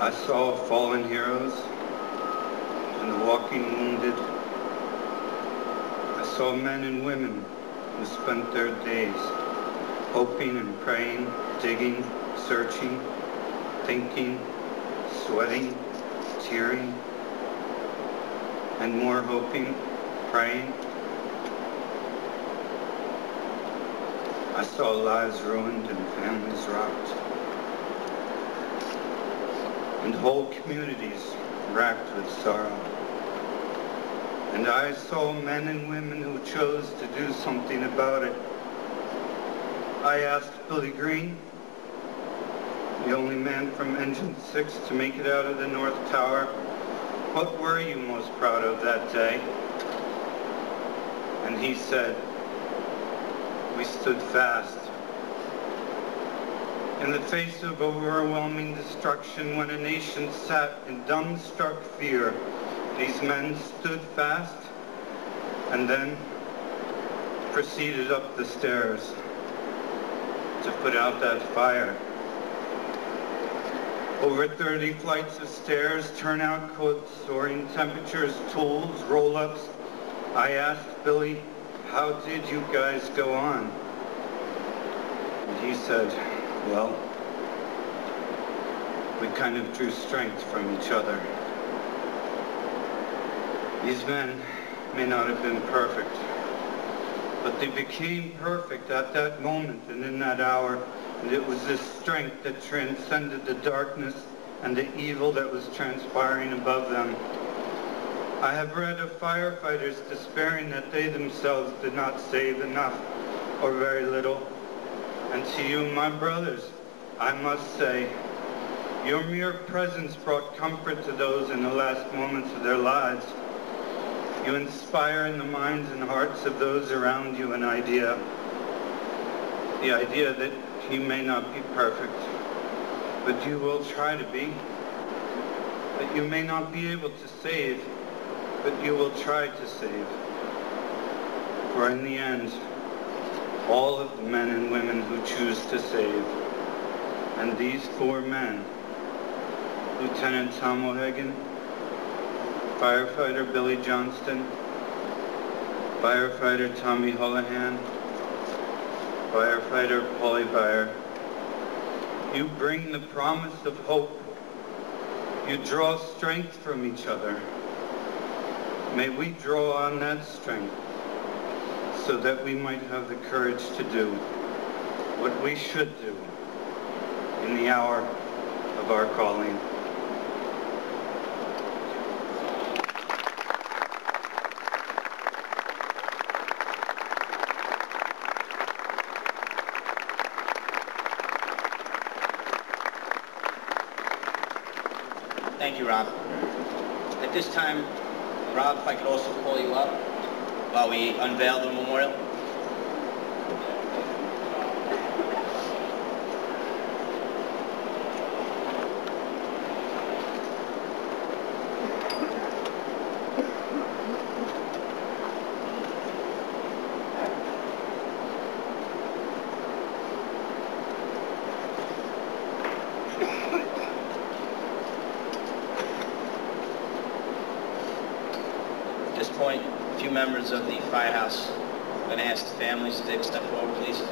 I saw fallen heroes and the walking wounded. I saw men and women who spent their days hoping and praying, digging, searching, thinking, sweating, tearing, and more hoping, praying. I saw lives ruined and families rocked, and whole communities racked with sorrow. And I saw men and women who chose to do something about it. I asked Billy Green, the only man from Engine 6 to make it out of the North Tower, what were you most proud of that day? And he said, we stood fast. In the face of overwhelming destruction, when a nation sat in dumbstruck fear, these men stood fast and then proceeded up the stairs to put out that fire. Over 30 flights of stairs, turnout codes, soaring temperatures, tools, roll-ups. I asked Billy, how did you guys go on? And he said, well, we kind of drew strength from each other. These men may not have been perfect, but they became perfect at that moment and in that hour, and it was this strength that transcended the darkness and the evil that was transpiring above them. I have read of firefighters despairing that they themselves did not save enough or very little. And to you, my brothers, I must say, your mere presence brought comfort to those in the last moments of their lives. You inspire in the minds and hearts of those around you an idea. The idea that you may not be perfect, but you will try to be. That you may not be able to save, but you will try to save. For in the end, all of the men and women who choose to save, and these 4 men, Lieutenant Tom O'Hagan, Firefighter Billy Johnston, Firefighter Tommy Holohan, Firefighter Polly Byer, you bring the promise of hope. You draw strength from each other. May we draw on that strength so that we might have the courage to do what we should do in the hour of our calling. Thank you, Rob. At this time, Rob, if I could also call you up while we unveil the memorial. At this point, a few members of the firehouse, I'm going to ask the families to take a step forward, please.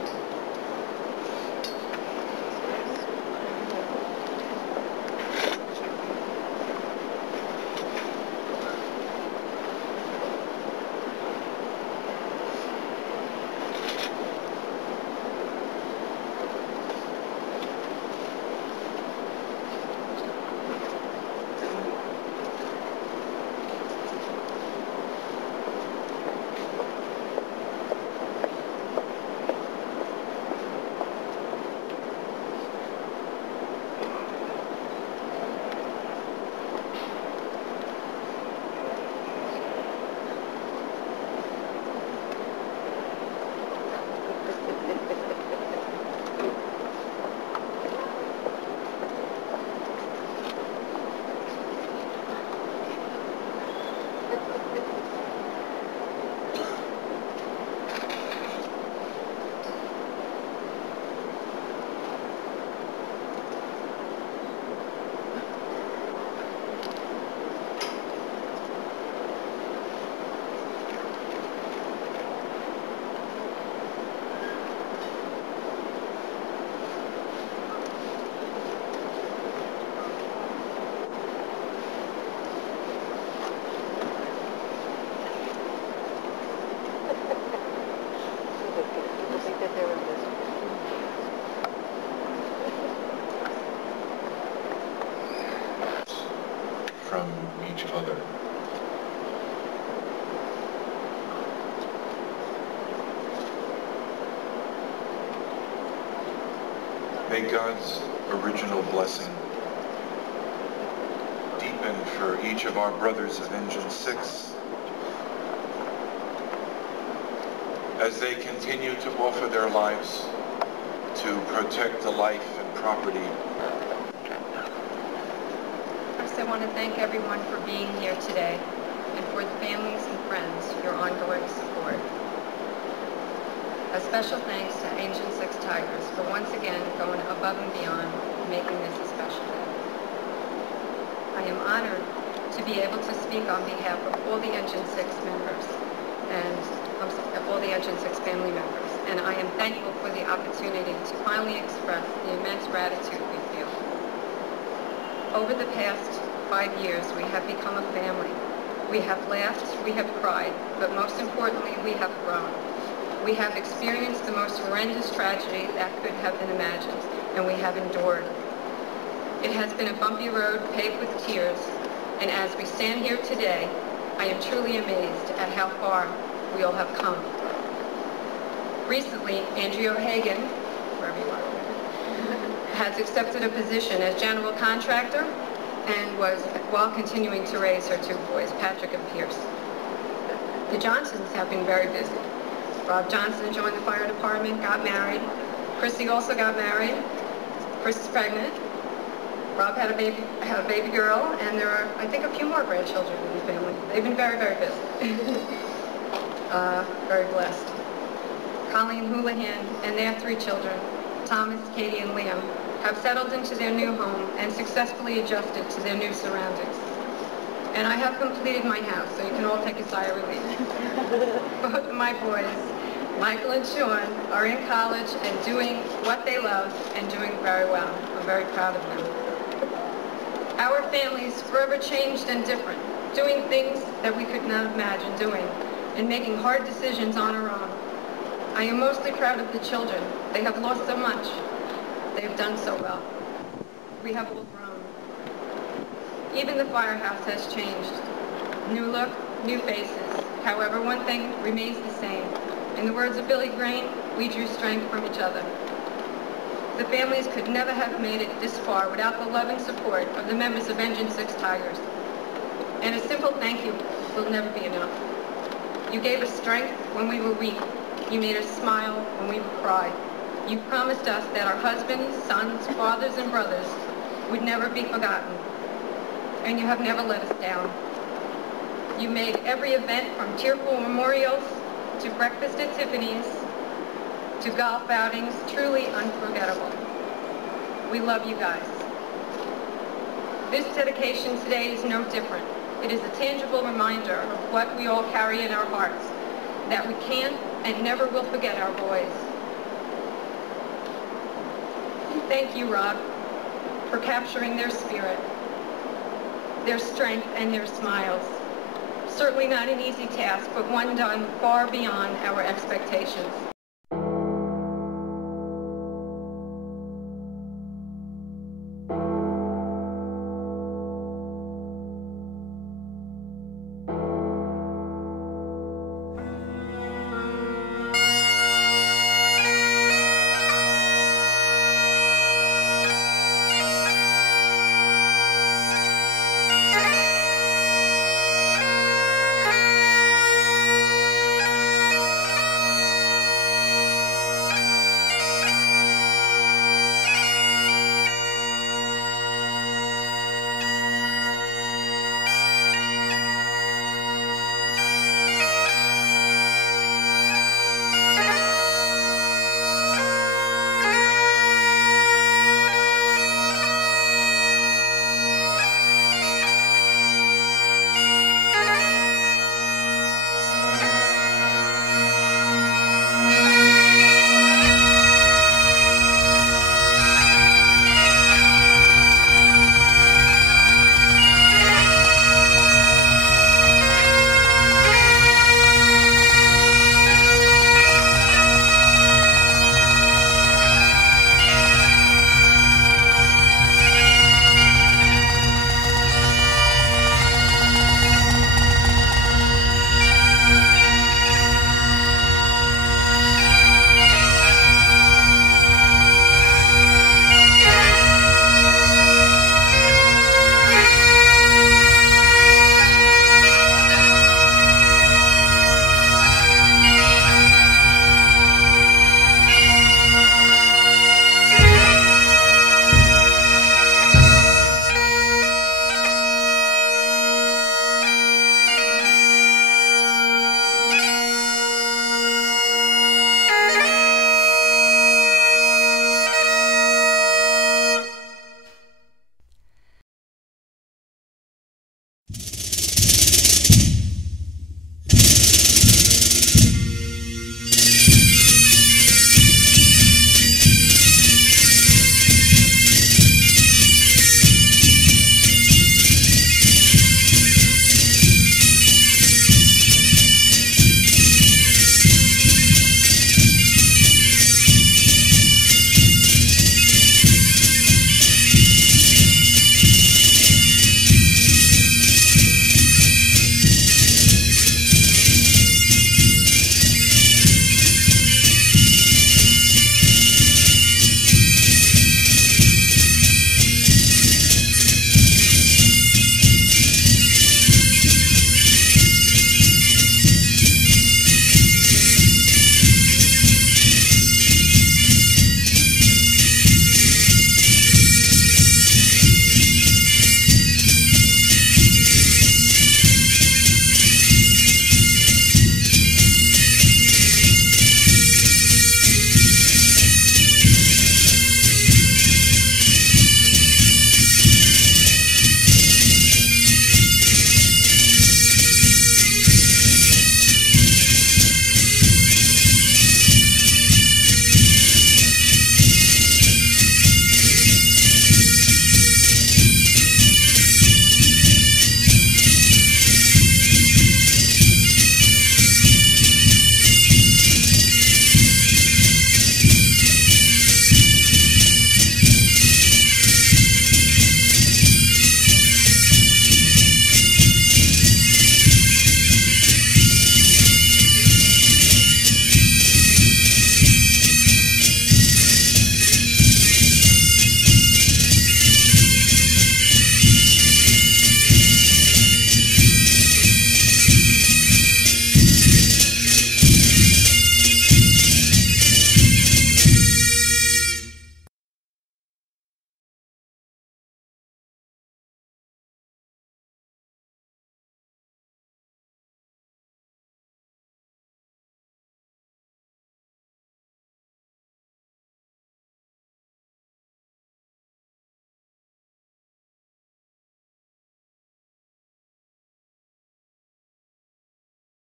from each other. May God's original blessing deepen for each of our brothers of Engine 6 as they continue to offer their lives to protect the life and property. First, I want to thank everyone for being here today, and for the families and friends, your ongoing support. A special thanks to Engine 6 Tigers for once again going above and beyond, making this a special day. I am honored to be able to speak on behalf of all the Engine 6 members and all the Engine 6 family members, and I am thankful for the opportunity to finally express the immense gratitude we feel. Over the past 5 years, we have become a family. We have laughed, we have cried, but most importantly, we have grown. We have experienced the most horrendous tragedy that could have been imagined, and we have endured. It has been a bumpy road paved with tears, and as we stand here today, I am truly amazed at how far we all have come. Recently, Andrea O'Hagan, wherever you are, has accepted a position as general contractor and was, while continuing to raise her two boys, Patrick and Pierce. The Johnsons have been very busy. Rob Johnson joined the fire department, got married. Chrissy also got married. Chris is pregnant. Rob had a baby girl, and there are, I think, a few more grandchildren in the family. They've been very, very busy. Very blessed. Colleen Houlihan and their 3 children, Thomas, Katie, and Liam, have settled into their new home and successfully adjusted to their new surroundings. And I have completed my house, so you can all take a sigh of relief. Both of my boys, Michael and Sean, are in college and doing what they love and doing very well. I'm very proud of them. Our families forever changed and different, doing things that we could not imagine doing, and making hard decisions on our own. I am mostly proud of the children. They have lost so much. They have done so well. We have all grown. Even the firehouse has changed. New look, new faces. However, one thing remains the same. In the words of Billy Green, we drew strength from each other. The families could never have made it this far without the love and support of the members of Engine 6 Tigers. And a simple thank you will never be enough. You gave us strength when we were weak. You made us smile when we would cry. You promised us that our husbands, sons, fathers, and brothers would never be forgotten. And you have never let us down. You made every event from tearful memorials to breakfast at Tiffany's to golf outings truly unforgettable. We love you guys. This dedication today is no different. It is a tangible reminder of what we all carry in our hearts, that we can't and never will forget our boys. Thank you, Rob, for capturing their spirit, their strength, and their smiles. Certainly not an easy task, but one done far beyond our expectations.